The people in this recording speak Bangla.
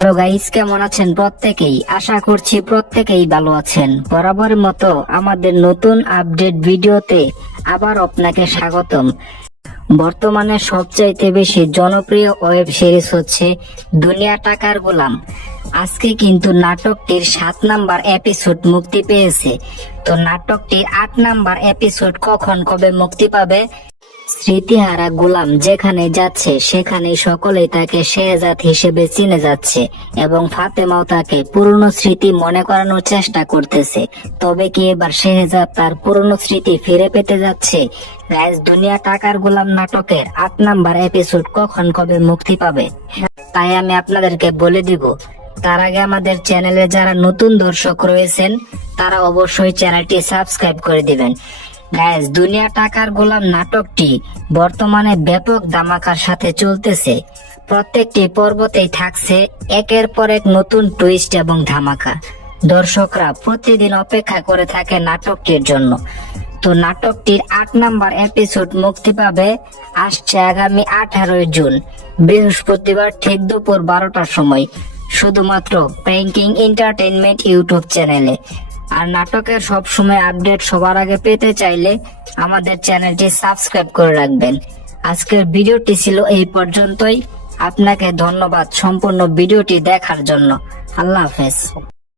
হ্যালো গাইস, কেমন আছেন প্রত্যেকেই? আশা করছি প্রত্যেকেই ভালো আছেন। বরাবরের মতো আমাদের নতুন আপডেট ভিডিওতে আবার আপনাকে স্বাগতম। বর্তমানে সবচাইতে বেশি জনপ্রিয় ওয়েব সিরিজ হচ্ছে দুনিয়া টাকার গোলাম। আজকে কিন্তু নাটকটির 7 নাম্বার এপিসোড মুক্তি পেয়েছে। তো নাটকটির 8 নাম্বার এপিসোড কখন কবে মুক্তি পাবে? স্মৃতিহারা গোলাম যেখানে যাচ্ছে সেখানে সকলেই তাকে শেহজাদ হিসেবে চিনে যাচ্ছে এবং ফাতেমাও তাকে পুরনো স্মৃতি মনে করানোর চেষ্টা করতেছে। তবে কি এবার শেহজাদ তার পুরনো স্মৃতি ফিরে পেতে যাচ্ছে? গাইস, দুনিয়া টাকার গোলাম নাটকের 8 নাম্বার এপিসোড কখন কবে মুক্তি পাবে তাই আমি আপনাদেরকে বলে দিব। তার আগে আমাদের চ্যানেলে যারা নতুন দর্শক রয়েছেন তারা অবশ্যই চ্যানেলটি সাবস্ক্রাইব করে দিবেন। গাইস, দুনিয়া টাকার গোলাম নাটকটি বর্তমানে ব্যাপক ধামাকার সাথে চলতেছে। প্রত্যেকটি পর্বতেই থাকছে একের পর এক নতুন টুইস্ট এবং ধামাকা। দর্শকরা প্রতিদিন অপেক্ষা করে থাকে নাটকটির জন্য। তো নাটকটির 8 নাম্বার এপিসোড মুক্তি পাবে আসছে আগামী 18 জুন বৃহস্পতিবার ঠিক দুপুর 12টার সময়, শুধুমাত্র প্র্যাঙ্কিং এন্টারটেইনমেন্ট ইউটিউব চ্যানেলে। আর নাটকের সবসময় আপডেট সবার আগে পেতে চাইলে আমাদের চ্যানেলটি সাবস্ক্রাইব করে রাখবেন। আজকের ভিডিওটি ছিল এই পর্যন্তই। আপনাকে ধন্যবাদ সম্পূর্ণ ভিডিওটি দেখার জন্য। আল্লাহ হাফেজ।